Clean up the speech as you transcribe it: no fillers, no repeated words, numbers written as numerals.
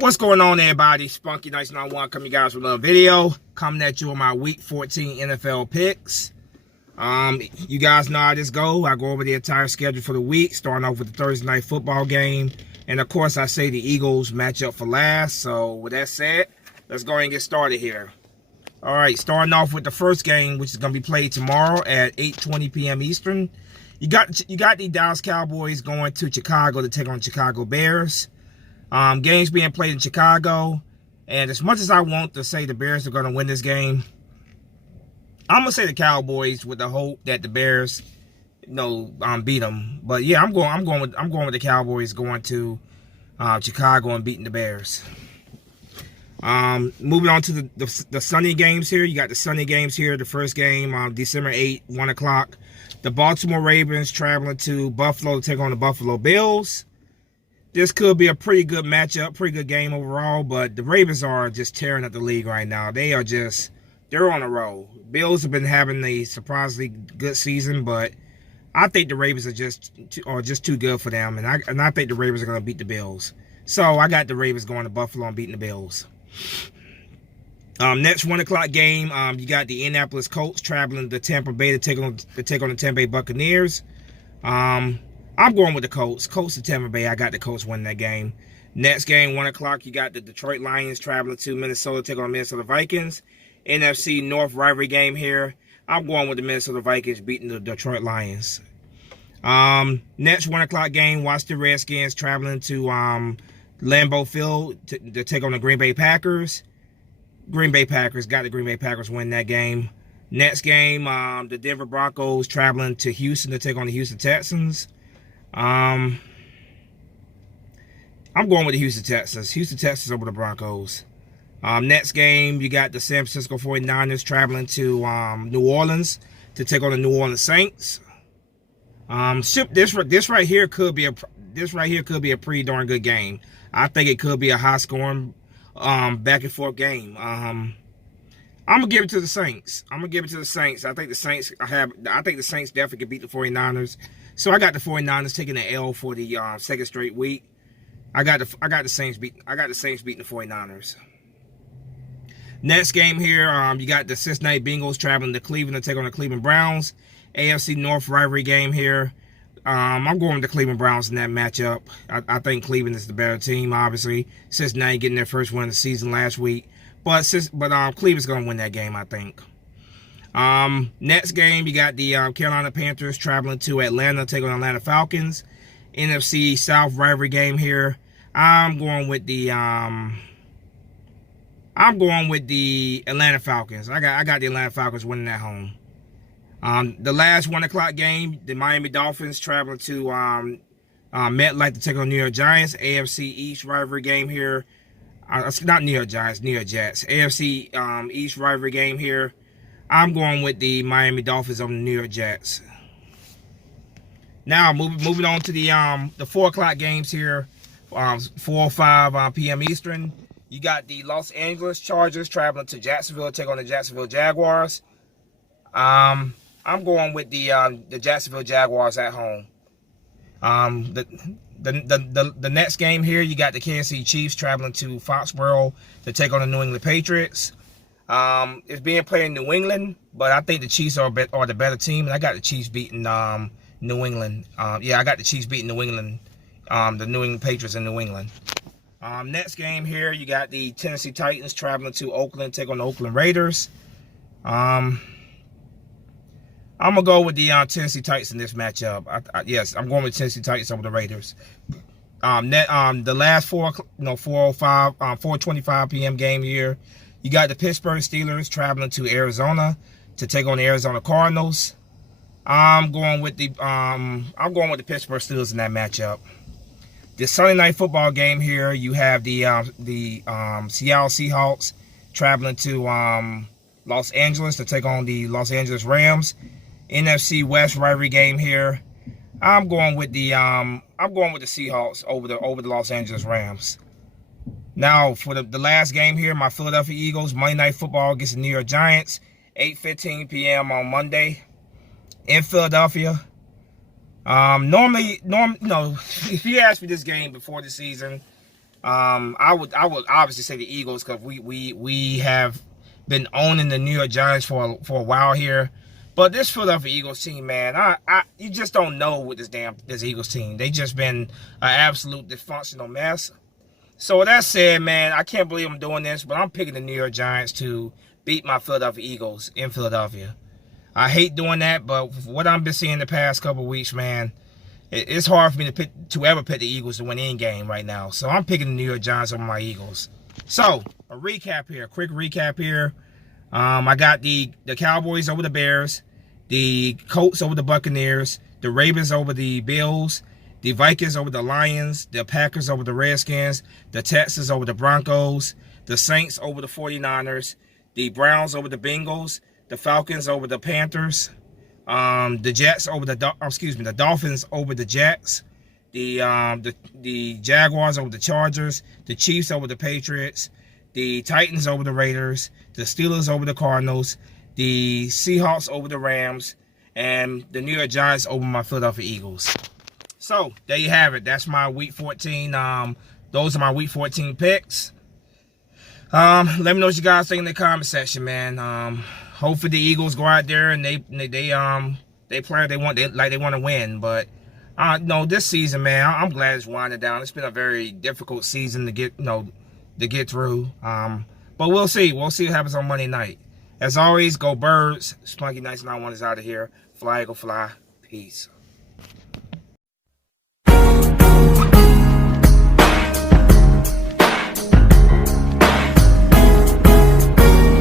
What's going on, everybody? Spunky Nice 91 coming you guys with another video. Coming at you with my Week 14 NFL picks. You guys know how this go. I go over the entire schedule for the week, starting off with the Thursday night football game. And of course, I say the Eagles match up for last. So with that said, let's go ahead and get started here. All right, starting off with the first game, which is going to be played tomorrow at 8:20 p.m. Eastern. You got the Dallas Cowboys going to Chicago to take on Chicago Bears. Games being played in Chicago, and as much as I want to say the Bears are going to win this game, I'm gonna say the Cowboys with the hope that the Bears, beat them. But yeah, I'm going with the Cowboys going to Chicago and beating the Bears. Moving on to the Sunday games here. You got the Sunday games here. The first game, December 8th, 1 o'clock. The Baltimore Ravens traveling to Buffalo to take on the Buffalo Bills. This could be a pretty good matchup, pretty good game overall, but the Ravens are just tearing up the league right now. They're on a roll. Bills have been having a surprisingly good season, but I think the Ravens are just too good for them, and I think the Ravens are going to beat the Bills. So I got the Ravens going to Buffalo and beating the Bills. Next 1 o'clock game, you got the Indianapolis Colts traveling to Tampa Bay to take on the Tampa Bay Buccaneers. I'm going with the Colts. Colts to Tampa Bay. I got the Colts winning that game. Next game, 1 o'clock, you got the Detroit Lions traveling to Minnesota to take on the Minnesota Vikings. NFC North rivalry game here. I'm going with the Minnesota Vikings beating the Detroit Lions. Next 1 o'clock game, Washington Redskins traveling to Lambeau Field to take on the Green Bay Packers. Green Bay Packers got the Green Bay Packers winning that game. Next game, the Denver Broncos traveling to Houston to take on the Houston Texans. I'm going with the Houston Texans. Houston Texans over the Broncos. Next game, you got the San Francisco 49ers traveling to New Orleans to take on the New Orleans Saints. This right here could be a pretty darn good game. I think it could be a high scoring back and forth game. I'm gonna give it to the Saints. I think the Saints definitely could beat the 49ers. So I got the 49ers taking the L for the second straight week. I got the Saints beating the 49ers. Next game here, you got the Cincinnati Bengals traveling to Cleveland to take on the Cleveland Browns. AFC North rivalry game here. I'm going with the Cleveland Browns in that matchup. I think Cleveland is the better team, obviously. Cincinnati getting their first win of the season last week. But Cleveland's going to win that game, I think. Next game, you got the Carolina Panthers traveling to Atlanta, taking on Atlanta Falcons. NFC South rivalry game here. I'm going with the Atlanta Falcons. I got the Atlanta Falcons winning at home. The last 1 o'clock game, the Miami Dolphins traveling to MetLife to take on New York Giants. AFC East rivalry game here. It's not New York Giants, New York Jets. AFC East rivalry game here. I'm going with the Miami Dolphins over the New York Jets. Now, moving on to the 4 o'clock games here, 4:05 p.m. Eastern. You got the Los Angeles Chargers traveling to Jacksonville to take on the Jacksonville Jaguars. I'm going with the Jacksonville Jaguars at home. The next game here, you got the Kansas City Chiefs traveling to Foxborough to take on the New England Patriots. It's being played in New England, but I think the Chiefs are the better team, and I got the Chiefs beating New England. I got the Chiefs beating New England, the New England Patriots in New England. Next game here, you got the Tennessee Titans traveling to Oakland to take on the Oakland Raiders. I'm gonna go with the Tennessee Titans in this matchup. Yes, I'm going with Tennessee Titans over the Raiders. The last 4:25 p.m. game here, you got the Pittsburgh Steelers traveling to Arizona to take on the Arizona Cardinals. I'm going with the Pittsburgh Steelers in that matchup. The Sunday night football game here, you have the Seattle Seahawks traveling to Los Angeles to take on the Los Angeles Rams. NFC West rivalry game here. I'm going with the Seahawks over the Los Angeles Rams. Now for the last game here, my Philadelphia Eagles Monday Night Football against the New York Giants, 8:15 p.m. on Monday in Philadelphia. If you asked me this game before the season, I would obviously say the Eagles because we have been owning the New York Giants for a while here. But this Philadelphia Eagles team, man, you just don't know with this Eagles team. They just been an absolute dysfunctional mess. So with that said, man, I can't believe I'm doing this, but I'm picking the New York Giants to beat my Philadelphia Eagles in Philadelphia. I hate doing that, but what I've been seeing the past couple of weeks, man, it's hard for me to ever pick the Eagles to win any game right now. So I'm picking the New York Giants over my Eagles. So a recap here, quick recap here. I got the Cowboys over the Bears, the Colts over the Buccaneers, the Ravens over the Bills, the Vikings over the Lions, the Packers over the Redskins, the Texans over the Broncos, the Saints over the 49ers, the Browns over the Bengals, the Falcons over the Panthers, the Jets over the Dolphins over the Jets, the Jaguars over the Chargers, the Chiefs over the Patriots, the Titans over the Raiders, the Steelers over the Cardinals, the Seahawks over the Rams, and the New York Giants over my Philadelphia Eagles. So there you have it. That's my Week 14. Those are my Week 14 picks. Let me know what you guys think in the comment section, man. Hopefully the Eagles go out there and they play they want to win. But no, this season, man, I'm glad it's winding down. It's been a very difficult season to get through. But we'll see. We'll see what happens on Monday night. As always, go Birds. Spunky Nights 91 is out of here. Fly, Eagle, fly. Peace.